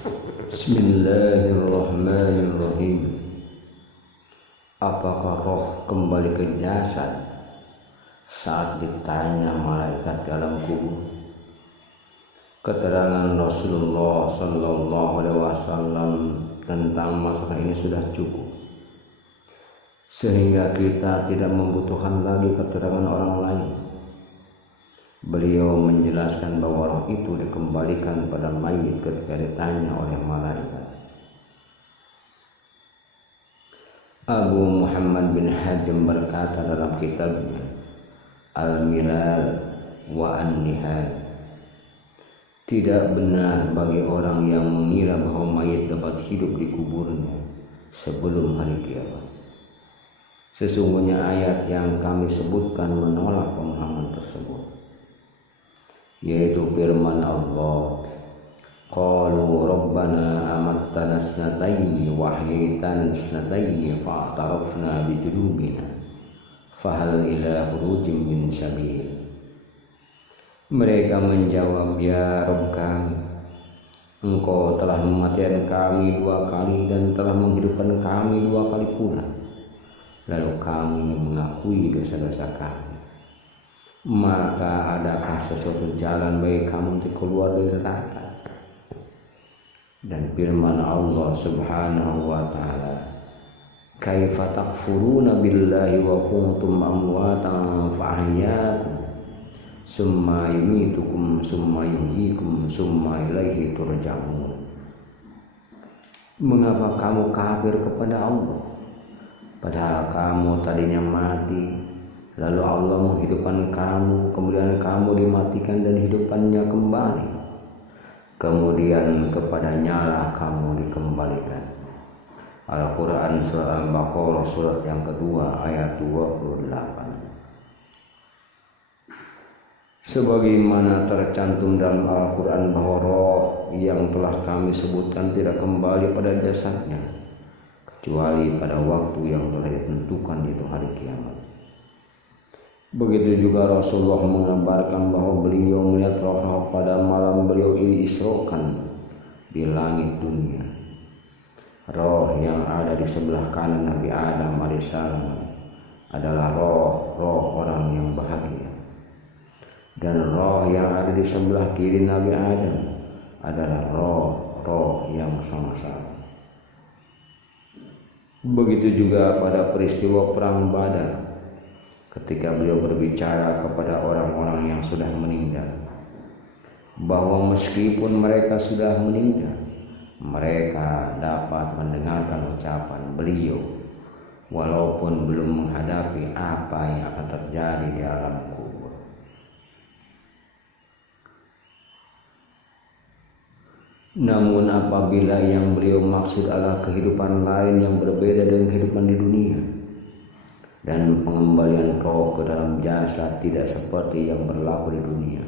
Bismillahirrahmanirrahim. Apakah roh kembali ke jasad saat ditanya malaikat dalam kubur? Keterangan Rasulullah Sallallahu Alaihi Wasallam tentang masalah ini sudah cukup, sehingga kita tidak membutuhkan lagi keterangan orang lain. Beliau menjelaskan bahwa roh itu dikembalikan pada mayit ketika ditanya oleh malaikat. Abu Muhammad bin Hajm berkata dalam kitabnya Al-Milal wa An-Nihal, tidak benar bagi orang yang mengira bahwa mayit dapat hidup di kuburnya sebelum hari kiamat. Sesungguhnya ayat yang kami sebutkan menolak pemahaman tersebut, yaitu firman Allah, qalu rabbana amattana snataini wa ahyaytana snataini fa'tarafna bi junubina fahal ila khurujin min sabil. Mereka menjawab, ya Rabb kami, Engkau telah mematikan kami 2 kali dan telah menghidupkan kami 2 kali pula, lalu kami mengakui dosa-dosa kami. Maka adakah sesuatu jalan bagi kamu untuk keluar dari neraka? Dan firman Allah Subhanahu wa taala, kaifa takfuruna billahi wa kuntum amwatan fa ahyaakum summa yumitukum summa yuhyikum summa ilaihi turja'un. Mengapa kamu kafir kepada Allah, padahal kamu tadinya mati, lalu Allah menghidupkan kamu, kemudian kamu dimatikan dan hidupkannya kembali, kemudian kepadanya lah kamu dikembalikan. Al-Quran Surah Al-Baqarah surat yang kedua ayat 28. Sebagaimana tercantum dalam Al-Quran bahwa roh yang telah kami sebutkan tidak kembali pada jasadnya kecuali pada waktu yang telah ditentukan, yaitu hari kiamat. Begitu juga Rasulullah mengabarkan bahwa beliau melihat roh pada malam beliau Isrokan di langit dunia. Roh yang ada di sebelah kanan Nabi Adam alaihissalam adalah roh orang yang bahagia, dan roh yang ada di sebelah kiri Nabi Adam adalah roh yang sama-sama. Begitu juga pada peristiwa perang Badar, ketika beliau berbicara kepada orang-orang yang sudah meninggal, bahwa meskipun mereka sudah meninggal, mereka dapat mendengarkan ucapan beliau walaupun belum menghadapi apa yang akan terjadi di alam kubur. Namun apabila yang beliau maksud adalah kehidupan lain yang berbeda dengan kehidupan di dunia, dan pengembalian roh ke dalam jasad tidak seperti yang berlaku di dunia,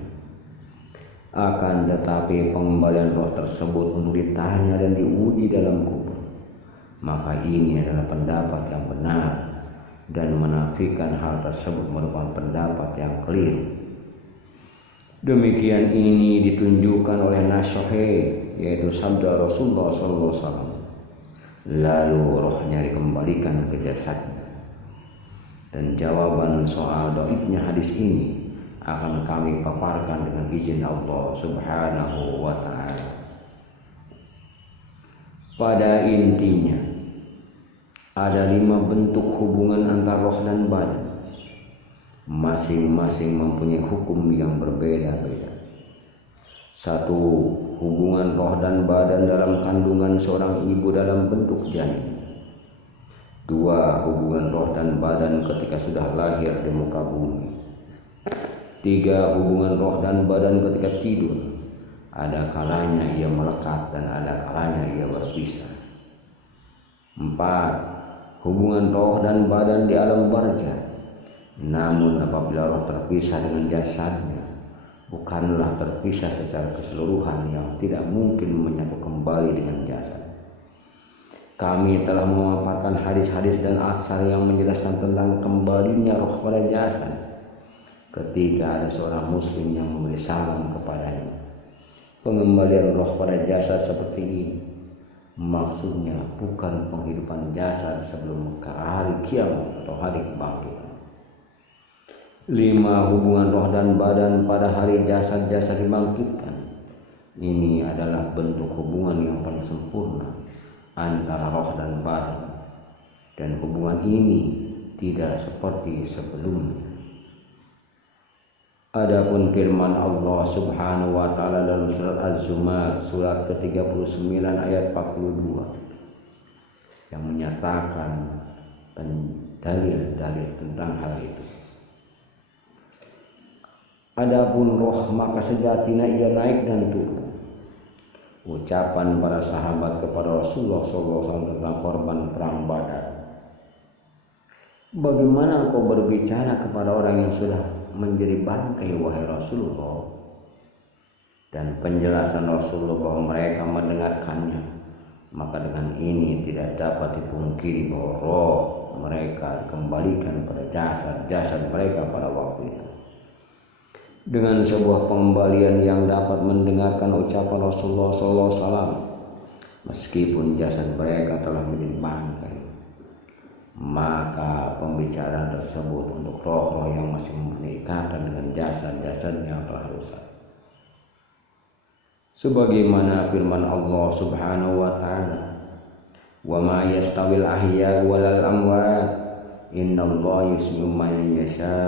akan tetapi pengembalian roh tersebut untuk ditanya dan diuji dalam kubur, maka ini adalah pendapat yang benar, dan menafikan hal tersebut merupakan pendapat yang keliru. Demikian ini ditunjukkan oleh Nasyahih, yaitu sabda Rasulullah SAW, lalu rohnya dikembalikan ke jasadnya. Dan jawaban soal dhaifnya hadis ini akan kami paparkan dengan izin Allah Subhanahu wa ta'ala. Pada intinya, ada 5 bentuk hubungan antara roh dan badan. Masing-masing mempunyai hukum yang berbeda-beda. 1. Hubungan roh dan badan dalam kandungan seorang ibu dalam bentuk janin. 2. Hubungan roh dan badan ketika sudah lahir di muka bumi. 3. Hubungan roh dan badan ketika tidur. Ada kalanya ia melekat dan ada kalanya ia berpisah. 4. Hubungan roh dan badan di alam barzah. Namun apabila roh terpisah dengan jasadnya, bukanlah terpisah secara keseluruhan yang tidak mungkin menyatu kembali dengan jasad. Kami telah memaparkan hadis-hadis dan atsar yang menjelaskan tentang kembalinya roh pada jasad ketika ada seorang muslim yang memberi salam kepadanya. Pengembalian roh pada jasad seperti ini maksudnya bukan penghidupan jasad sebelum ke hari kiamat atau hari kebangkitan. 5. Hubungan roh dan badan pada hari jasad-jasad dibangkitkan. Ini adalah bentuk hubungan yang paling sempurna antara roh dan badan, dan hubungan ini tidak seperti sebelumnya. Adapun firman Allah Subhanahu wa taala dalam surat Az-Zumar surat ke-39 ayat 42 yang menyatakan dalil-dalil tentang hal itu. Adapun roh maka sejatinya ia naik dan turun. Ucapan para sahabat kepada Rasulullah SAW tentang korban perang Badar. Bagaimana engkau berbicara kepada orang yang sudah menjadi bangkai, wahai Rasulullah? Dan penjelasan Rasulullah bahwa mereka mendengarkannya, maka dengan ini tidak dapat dipungkiri bahwa roh mereka dikembalikan pada jasad mereka pada waktu itu. Dengan sebuah pengembalian yang dapat mendengarkan ucapan Rasulullah SAW, meskipun jasad mereka telah menjadi bangkai, maka pembicaraan tersebut untuk roh-roh yang masih mempunyai ikatan dengan jasad-jasad yang telah rusak. Sebagaimana firman Allah Subhanahu wa taala, "Wa ma yastawil ahya walal amwat, innallaha yusmi'u man yasha,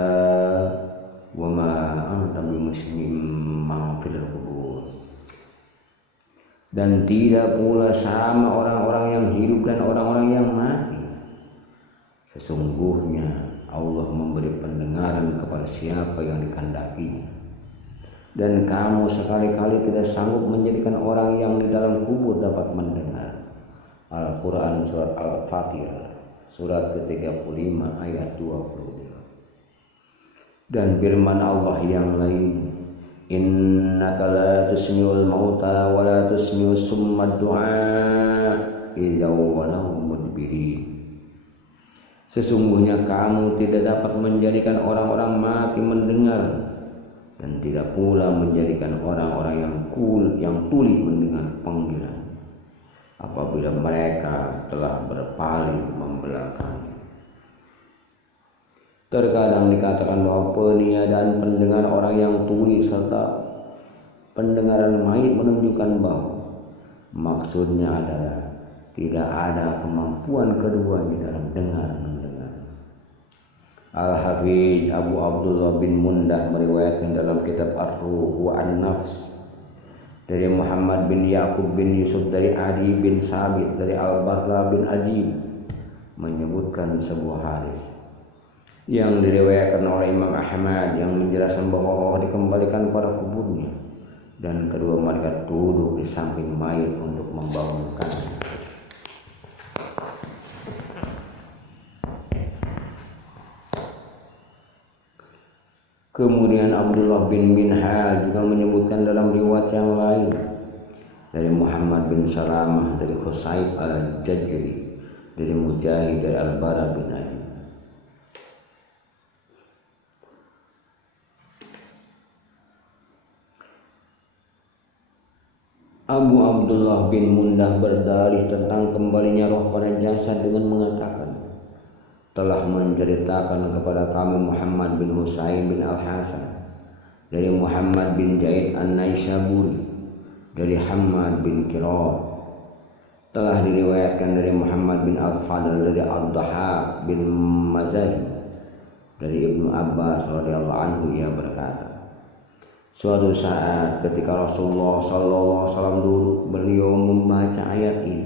wa ma anta bimusmi'in man fil qubur." Dan tidak pula sama orang-orang yang hidup dan orang-orang yang mati. Sesungguhnya Allah memberi pendengaran kepada siapa yang dikehendakinya, dan kamu sekali-kali tidak sanggup menjadikan orang yang di dalam kubur dapat mendengar. Al-Quran surat Al-Fatir surat ke-35 ayat 22. Dan firman Allah yang lain, "Innaka la tusmi'ul mauta wa la tusmi'us summa du'a idza walau mudbirin." Sesungguhnya kamu tidak dapat menjadikan orang-orang mati mendengar, dan tidak pula menjadikan orang-orang yang tuli mendengar panggilan apabila mereka telah berpaling membelakangi. Terkadang dikatakan bahwa peniadaan pendengar orang yang tuli serta pendengaran mayit menunjukkan bahwa maksudnya adalah tidak ada kemampuan keduanya dalam dengar mendengar. Al-Hafidz Abu Abdullah bin Mundah meriwayatkan dalam kitab Ar-Ruh wa An-Nafs dari Muhammad bin Yaqub bin Yusuf dari Adi bin Sabit dari Al-Barra bin Ajib menyebutkan sebuah hadis yang diriwayatkan oleh Imam Ahmad yang menjelaskan bahwa Allah dikembalikan pada kuburnya, dan kedua malaikat duduk di samping mayit untuk membangunkannya. Kemudian Abdullah bin Minhal juga menyebutkan dalam riwayat yang lain dari Muhammad bin Salamah dari Khusayb al-Jajri dari Mujahid dari Al-Bara bin Ajib. Abu Abdullah bin Mundah berdalih tentang kembalinya roh pada jasad dengan mengatakan, telah menceritakan kepada kami Muhammad bin Husain bin Al-Hasan dari Muhammad bin Zaid An-Naisaburi dari Hammad bin Kirar, telah diriwayatkan dari Muhammad bin Al-Fadl dari Ad-Dhahhak bin Mazahib dari Ibnu Abbas radhiyallahu anhu, ia berkata, suatu saat ketika Rasulullah SAW duduk, beliau membaca ayat ini,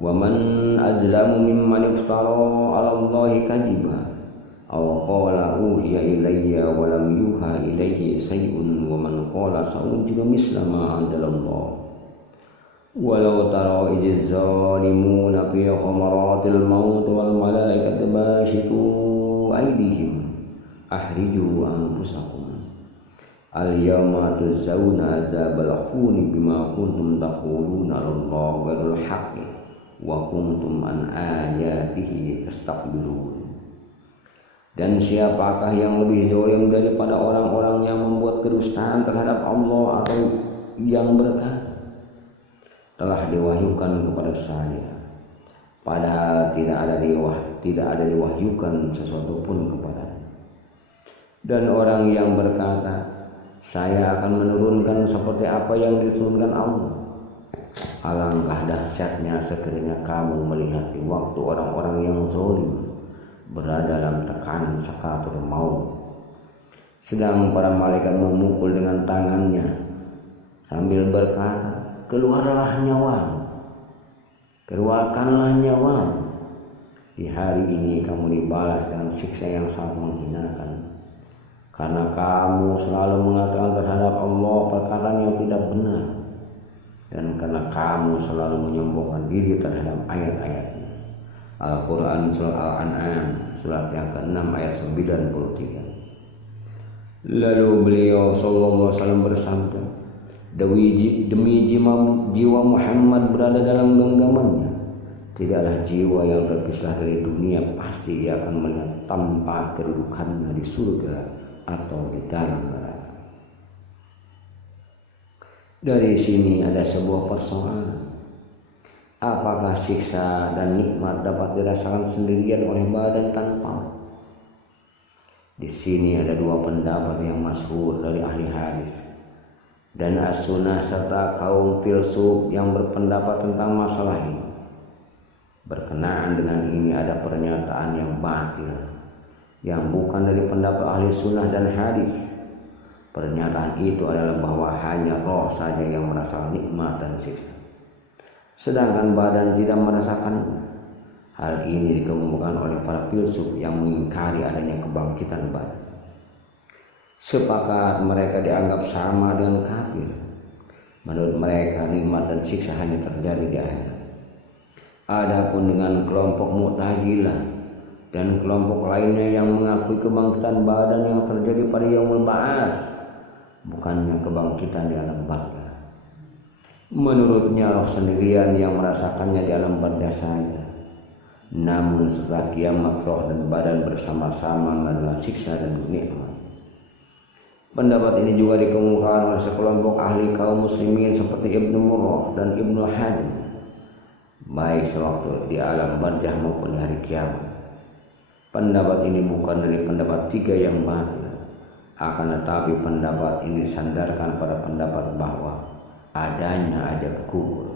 "Wa man azlamu mimman iftara 'ala Allahi kadhiba aw qala uhiya ilayya wa lam yuha ilayhi shay'un wa man qala sa'unzilu misla ma anzalallah walau tara idz zalimuna fi ghamaratil maut wal malaikatu bashitu aydihim ahriju anfusakum al-yawma tujzauna azabal khuni bima kuntum taquluna 'ala Allahi ghairil haqqi wa kuntum an ayatihi tastakbirun." Dan siapakah yang lebih zalim daripada orang-orang yang membuat kedustaan terhadap Allah atau yang berkata, telah diwahyukan kepada saya, padahal tidak ada diwahyukan sesuatu pun kepadanya. Dan orang yang berkata, saya akan menurunkan seperti apa yang diturunkan Allah. Alangkah dahsyatnya sekiranya kamu melihat di waktu orang-orang yang zalim berada dalam tekanan sakaratul maut, sedang para malaikat memukul dengan tangannya sambil berkata, keluarkanlah nyawamu. Di hari ini kamu dibalas dengan siksa yang sangat menghinakan, karena kamu selalu mengatakan terhadap Allah perkataan yang tidak benar, dan karena kamu selalu menyombongkan diri terhadap ayat-ayatnya. Al-Quran Surah Al-An'am surat yang ke-6 ayat 93. Lalu beliau sallallahu alaihi wasallam bersabda, demi jiwa Muhammad berada dalam genggamannya, tidaklah jiwa yang terpisah dari dunia pasti ia akan melihat tanpa kedudukannya di surga atau di dalam neraka. Dari sini ada sebuah persoalan. Apakah siksa dan nikmat dapat dirasakan sendirian oleh badan tanpa? Di sini ada dua pendapat yang masyhur dari ahli hadis dan as-sunnah serta kaum filsuf yang berpendapat tentang masalah ini. Berkenaan dengan ini ada pernyataan yang batil yang bukan dari pendapat ahli sunnah dan hadis. Pernyataan itu adalah bahwa hanya roh saja yang merasakan nikmat dan siksa, sedangkan badan tidak merasakannya. Hal ini dikemukakan oleh para filsuf yang mengingkari adanya kebangkitan badan. Sepakat mereka dianggap sama dengan kafir. Menurut mereka nikmat dan siksa hanya terjadi di akhirat. Adapun dengan kelompok Mu'tazilah dan kelompok lainnya yang mengakui kebangkitan badan yang terjadi pada yaumul ba'ats, bukannya kebangkitan di alam barzah. Menurutnya roh sendirian yang merasakannya di alam barzah saja. Namun setelah kiamat roh dan badan bersama-sama adalah siksa dan nikmat. Pendapat ini juga dikemukakan oleh sekelompok ahli kaum muslimin seperti Ibnu Murrah dan Ibnu Hazm, baik sewaktu di alam barzah maupun di hari kiamat. Pendapat ini bukan dari pendapat tiga yang batil, akan tetapi pendapat ini disandarkan pada pendapat bahwa adanya azab kubur,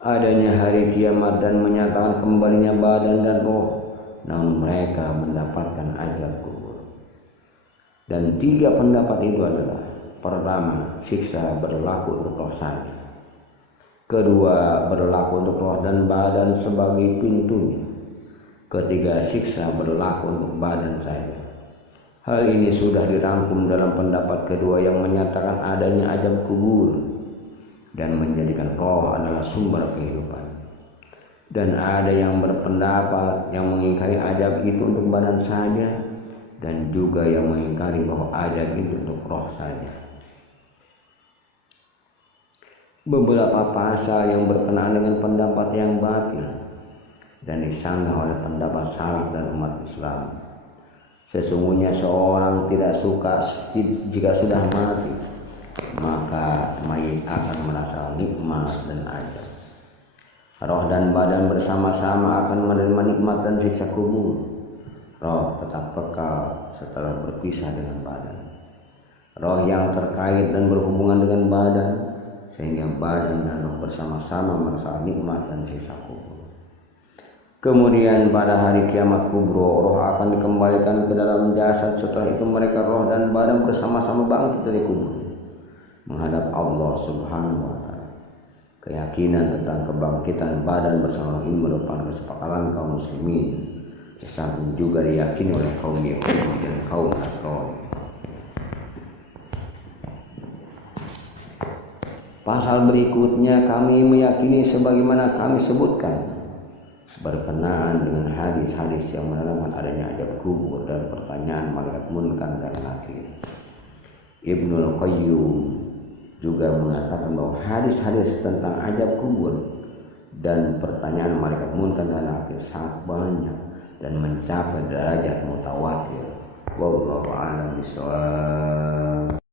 adanya hari kiamat dan menyatakan kembalinya badan dan roh, namun mereka mendapatkan azab kubur. Dan tiga pendapat itu adalah: pertama, siksa berlaku untuk roh saja; kedua, berlaku untuk roh dan badan sebagai pintunya; ketiga, siksa berlaku untuk badan saja. Hal ini sudah dirangkum dalam pendapat kedua yang menyatakan adanya azab kubur dan menjadikan roh adalah sumber kehidupan. Dan ada yang berpendapat yang mengingkari azab itu untuk badan saja, dan juga yang mengingkari bahwa azab itu untuk roh saja. Beberapa pasal yang berkenaan dengan pendapat yang batil dan disanggah oleh pendapat salaf dan umat Islam. Sesungguhnya seorang tidak suka jika sudah mati, maka mayit akan merasa nikmat dan azab. Roh dan badan bersama-sama akan menerima nikmat dan siksa kubur. Roh tetap kekal setelah berpisah dengan badan. Roh yang terkait dan berhubungan dengan badan, sehingga badan dan roh bersama-sama merasakan nikmat dan siksa kubur. Kemudian pada hari kiamat kubro, roh akan dikembalikan ke dalam jasad. Setelah itu mereka roh dan badan bersama-sama bangkit dari kubur menghadap Allah Subhanahu wa ta'ala. Keyakinan tentang kebangkitan badan bersama ini merupakan kesepakatan kaum muslimin, yang juga diyakini oleh kaum Yahudi dan kaum Nasrani. Pasal berikutnya kami meyakini sebagaimana kami sebutkan berkenaan dengan hadis-hadis yang menerangkan adanya azab kubur dan pertanyaan malaikat munkar dan nakir. Ibnul Qayyim juga mengatakan bahwa hadis-hadis tentang azab kubur dan pertanyaan malaikat munkar dan nakir sangat banyak dan mencapai derajat mutawatir. Wallahu a'lam bishawab.